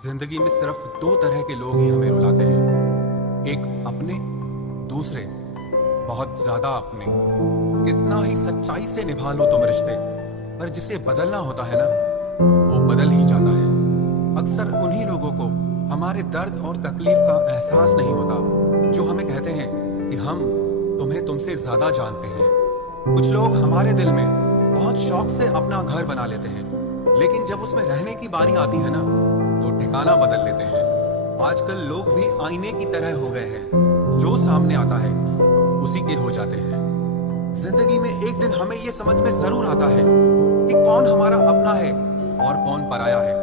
जिंदगी में सिर्फ दो तरह के लोग ही हमें रुलाते हैं, एक अपने, दूसरे बहुत ज्यादा अपने। कितना ही सच्चाई से निभा लो तुम रिश्ते, पर जिसे बदलना होता है ना, वो बदल ही जाता है। अक्सर उन्हीं लोगों को हमारे दर्द और तकलीफ का एहसास नहीं होता जो हमें कहते हैं कि हम तुम्हें तुमसे ज्यादा जानते हैं। कुछ लोग हमारे दिल में बहुत शौक से अपना घर बना लेते हैं, लेकिन जब उसमें रहने की बारी आती है ना, तो ठिकाना बदल लेते हैं। आजकल लोग भी आईने की तरह हो गए हैं, जो सामने आता है उसी के हो जाते हैं। जिंदगी में एक दिन हमें ये समझ में जरूर आता है कि कौन हमारा अपना है और कौन पराया है,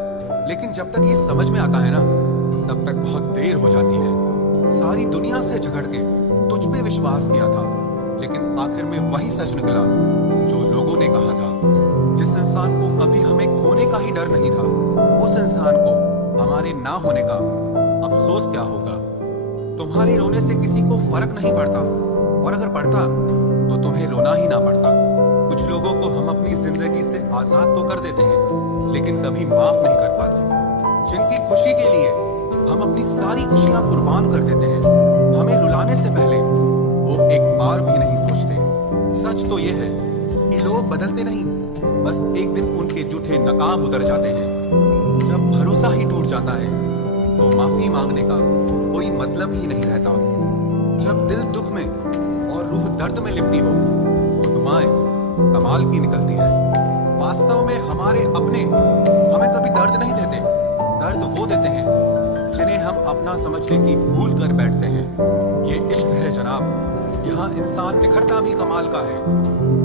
लेकिन जब तक ये समझ में आता है ना, तब तक बहुत देर हो जाती है। सारी दुनिया से झगड़ के तुझ पे विश्वास किया था, लेकिन आखिर में वही सच निकला जो लोगों ने कहा था। जिस इंसान को कभी हमें खोने का ही डर नहीं था, उस इंसान को हमारे ना होने का अफसोस क्या होगा। तुम्हारे रोने से किसी को फर्क नहीं पड़ता, और अगर पड़ता तो तुम्हें रोना ही ना पड़ता। कुछ लोगों को हम अपनी जिंदगी से आजाद तो कर देते हैं, लेकिन कभी माफ नहीं कर पाते। जिनकी खुशी के लिए हम अपनी सारी खुशियां कुर्बान कर देते हैं, हमें रुलाने से पहले वो एक बार भी नहीं सोचते। सच तो ये है कि लोग बदलते नहीं, बस एक दिन उनके झूठे नकाब उतर जाते हैं। जब भरोसा ही टूट जाता है तो माफी मांगने का कोई मतलब ही नहीं रहता। जब दिल दुख में और रूह दर्द में लिपटी हो, तो दुआएं कमाल की निकलती है। वास्तव में हमारे अपने हमें कभी दर्द नहीं देते, दर्द वो देते हैं जिन्हें हम अपना समझने की भूल कर बैठते हैं। ये इश्क है जनाब, यहाँ इंसान निखरता भी कमाल का है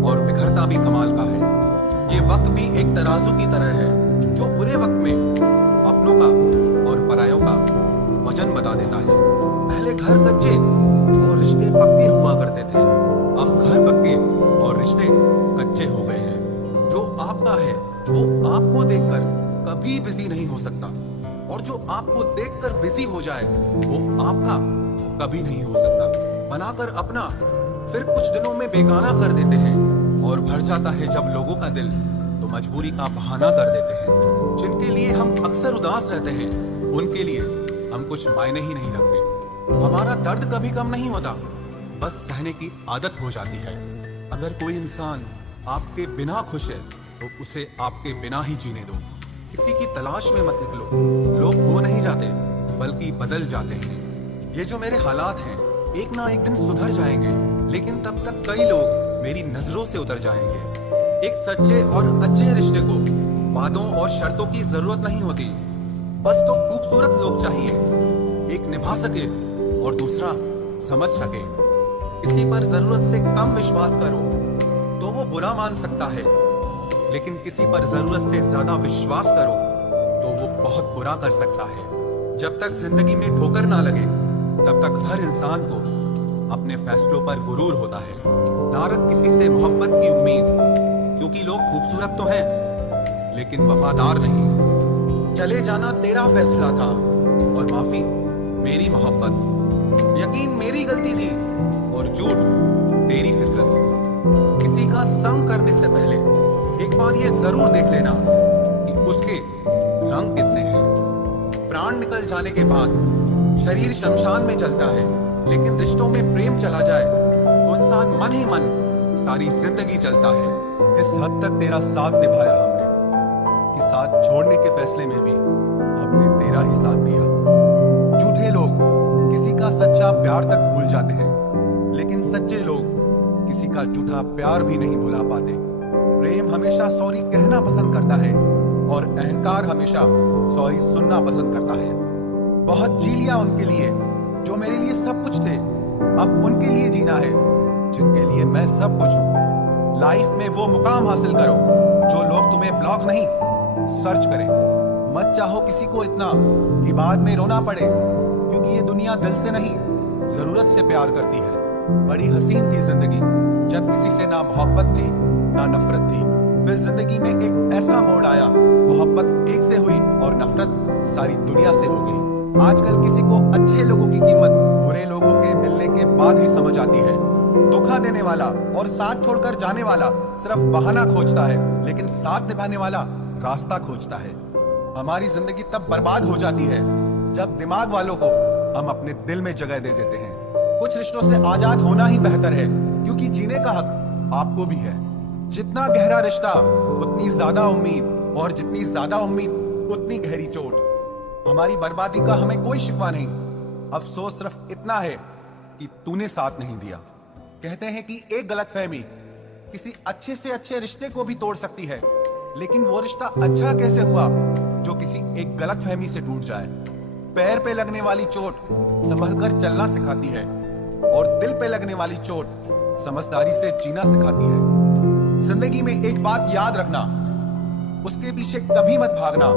और बिखरता भी कमाल का है। ये वक्त भी एक तराजू की तरह है, जो बुरे वक्त में अपनों का और परायों का वजन बता देता है। पहले घर कच्चे और रिश्ते पक्के हुआ करते थे, अब घर पक्के और रिश्ते कच्चे हो गए हैं। जो आपका है वो आपको देखकर कभी बिजी नहीं हो सकता, और जो आपको देखकर बिजी हो जाए वो आपका कभी नहीं हो सकता। बनाकर अपना फिर कुछ दिनों में बेगाना कर देते हैं, और भर जाता है जब लोगों का दिल तो मजबूरी का बहाना कर देते हैं। जिनके लिए हम अक्सर उदास रहते हैं, उनके लिए हम कुछ मायने ही नहीं रखते। हमारा दर्द कभी कम नहीं होता, बस सहने की आदत हो जाती है। अगर कोई इंसान आपके बिना खुश है, तो उसे आपके बिना ही जीने दो। किसी की तलाश में मत निकलो। लोग हो नहीं जाते, बल्कि बदल जाते हैं। ये जो मेरे हालात हैं, एक ना एक दिन सुधर जाएंगे, लेकिन तब तक कई लोग मेरी नजरों से उतर जाएंगे। एक सच्चे और अच्छे रिश्ते को वादों और शर्तों की जरूरत नहीं होती, बस तो खूबसूरत लोग चाहिए। एक निभा सके और दूसरा समझ सके। किसी पर जरूरत से कम विश्वास करो तो वो बुरा मान सकता है, लेकिन किसी पर जरूरत से ज्यादा विश्वास करो तो वो बहुत बुरा कर सकता है। जब तक जिंदगी में ठोकर ना लगे, तब तक हर इंसान को अपने फैसलों पर गुरूर होता है। ना रख किसी से मोहब्बत की उम्मीद, क्योंकि लोग खूबसूरत तो हैं, लेकिन वफादार नहीं। चले जाना तेरा फैसला था, और माफी मेरी मोहब्बत। यकीन मेरी गलती थी, और झूठ तेरी फितरत। किसी का संग करने से पहले एक बार ये जरूर देख लेना कि उसके रंग कितने हैं। प्राण निकल जाने के बाद शरीर शमशान में जलता है, लेकिन रिश्तों में प्रेम चला जाए तो इंसान मन ही मन सारी जिंदगी जलता है। इस हद तक तेरा साथ निभाया हमने कि साथ छोड़ने के फैसले में भी हमने तेरा ही साथ दिया। झूठे लोग किसी का सच्चा प्यार तक भूल जाते हैं, लेकिन सच्चे लोग किसी का झूठा प्यार भी नहीं भुला पाते। प्रेम हमेशा सॉरी कहना पसंद करता है, और अहंकार हमेशा सॉरी सुनना पसंद करता है। बहुत जी लिया उनके लिए जो मेरे लिए सब कुछ थे, अब उनके लिए जीना है जिनके लिए मैं सब कुछ हूं। लाइफ में वो मुकाम हासिल करो जो लोग तुम्हें ब्लॉक नहीं, सर्च करें। मत चाहो किसी को इतना कि बाद में रोना पड़े, क्योंकि ये दुनिया दिल से नहीं, जरूरत से प्यार करती है। बड़ी हसीन थी जिंदगी, जब किसी से ना मोहब्बत थी ना नफरत थी। फिर जिंदगी में एक ऐसा मोड़ आया, मोहब्बत एक से हुई और नफरत सारी दुनिया से हो गई। आजकल किसी को अच्छे लोगों की कीमत बुरे लोगों के मिलने के बाद ही समझ आती है। धोखा देने वाला और साथ छोड़कर जाने वाला सिर्फ बहाना खोजता है, लेकिन साथ निभाने वाला रास्ता खोजता है। हमारी जिंदगी तब बर्बाद हो जाती है जब दिमाग वालों को हम अपने दिल में जगह दे देते हैं। कुछ रिश्तों से आजाद होना ही बेहतर है, क्योंकि जीने का हक आपको भी है। जितना गहरा रिश्ता उतनी ज्यादा उम्मीद, और जितनी ज्यादा उम्मीद उतनी गहरी चोट। हमारी बर्बादी का हमें कोई शिकवा नहीं, अफसोस सिर्फ इतना है कि तूने साथ नहीं दिया। कहते हैं कि एक गलतफहमी किसी अच्छे से अच्छे रिश्ते को भी तोड़ सकती है, लेकिन वो रिश्ता अच्छा कैसे हुआ जो किसी एक गलतफहमी से टूट जाए। पैर पे लगने वाली चोट संभल कर चलना सिखाती है, और दिल पे लगने वाली चोट समझदारी से जीना सिखाती है। जिंदगी में एक बात याद रखना, उसके पीछे कभी मत भागना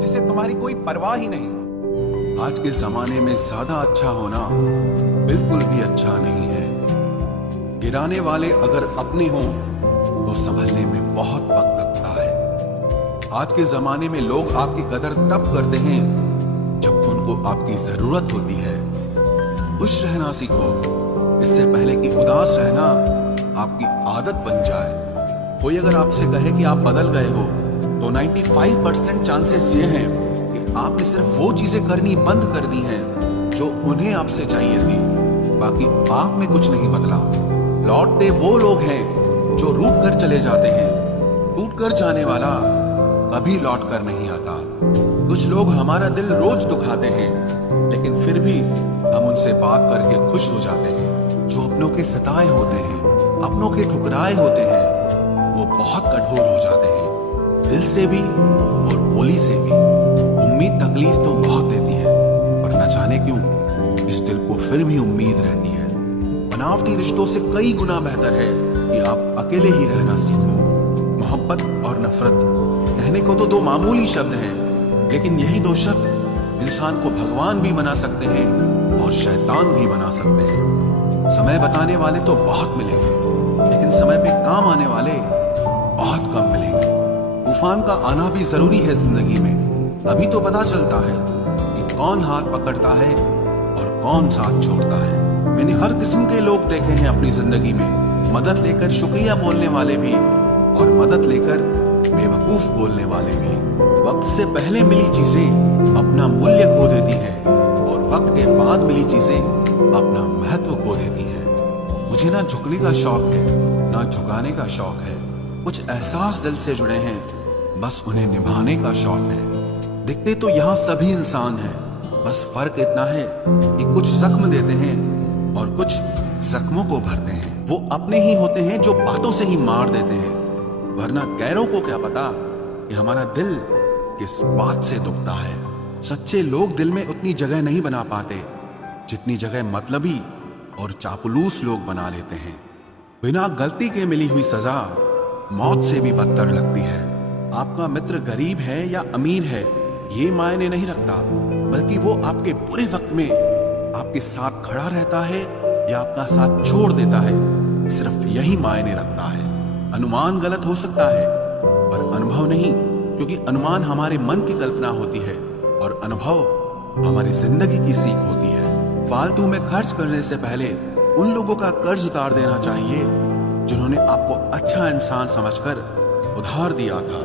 जिसे तुम्हारी कोई परवाह ही नहीं। आज के जमाने में ज्यादा अच्छा होना बिल्कुल भी अच्छा नहीं है। गिराने वाले अगर अपने हों तो संभलने में बहुत वक्त लगता है। आज के जमाने में लोग आपकी कदर तब करते हैं जब उनको आपकी जरूरत होती है। खुश रहना सीखो, इससे पहले कि उदास रहना आपकी आदत बन जाए। कोई अगर आपसे कहे कि आप बदल गए हो तो 95% चांसेस ये हैं कि आपने सिर्फ वो चीजें करनी बंद कर दी हैं जो उन्हें आपसे चाहिए थी। बाकी आप में कुछ नहीं बदला। लौटते वो लोग हैं जो रूठ कर चले जाते हैं। टूट कर जाने वाला कभी लौट कर नहीं आता। कुछ लोग हमारा दिल रोज दुखाते हैं, लेकिन फिर भी हम उनसे बात करके खुश हो जाते हैं। जो अपनों के सताए होते हैं, अपनों के ठुकराए होते हैं, वो बहुत कठोर हो जाते हैं, दिल से भी और बोली से भी। उम्मीद तकलीफ तो बहुत देती है, पर न जाने क्यों इस दिल को फिर भी उम्मीद रहती है। बनावटी रिश्तों से कई गुना बेहतर है कि आप अकेले ही रहना सीखो। मोहब्बत और नफरत कहने को तो दो मामूली शब्द हैं, लेकिन यही दो शब्द इंसान को भगवान भी बना सकते हैं और शैतान भी बना सकते हैं। समय बताने वाले तो बहुत मिलेंगे, लेकिन समय पे काम आने वाले बहुत कम मिलेंगे। तूफान का आना भी जरूरी है जिंदगी में, तभी तो पता चलता है कि कौन हाथ पकड़ता है और कौन साथ छोड़ता है। मैंने हर किस्म के लोग देखे हैं अपनी जिंदगी में, मदद लेकर शुक्रिया बोलने वाले भी और मदद लेकर बेवकूफ बोलने वाले भी। वक्त से पहले मिली चीजें अपना मूल्य खो देती हैं, और वक्त के बाद मिली चीजें अपना महत्व खो देती हैं। मुझे ना झुकने का शौक है, ना झुकाने का शौक है। कुछ एहसास दिल से जुड़े हैं, बस उन्हें निभाने का शौक है। दिखते तो यहाँ सभी इंसान हैं, बस फर्क इतना है कि कुछ जख्म देते हैं और कुछ जख्मों को भरते हैं। वो अपने ही होते हैं जो बातों से ही मार देते हैं, वरना गैरों को क्या पता कि हमारा दिल किस बात से दुखता है। सच्चे लोग दिल में उतनी जगह नहीं बना पाते जितनी जगह मतलबी और चापलूस लोग बना लेते हैं। बिना गलती के मिली हुई सजा मौत से भी बदतर लगती है। आपका मित्र गरीब है या अमीर है ये मायने नहीं रखता, बल्कि वो आपके बुरे वक्त में आपके साथ खड़ा रहता है या आपका साथ छोड़ देता है, सिर्फ यही मायने रखता है। अनुमान गलत हो सकता है पर अनुभव नहीं, क्योंकि अनुमान हमारे मन की कल्पना होती है और अनुभव हमारी जिंदगी की सीख होती है। फालतू में खर्च करने से पहले उन लोगों का कर्ज उतार देना चाहिए जिन्होंने आपको अच्छा इंसान समझकर उधार दिया था।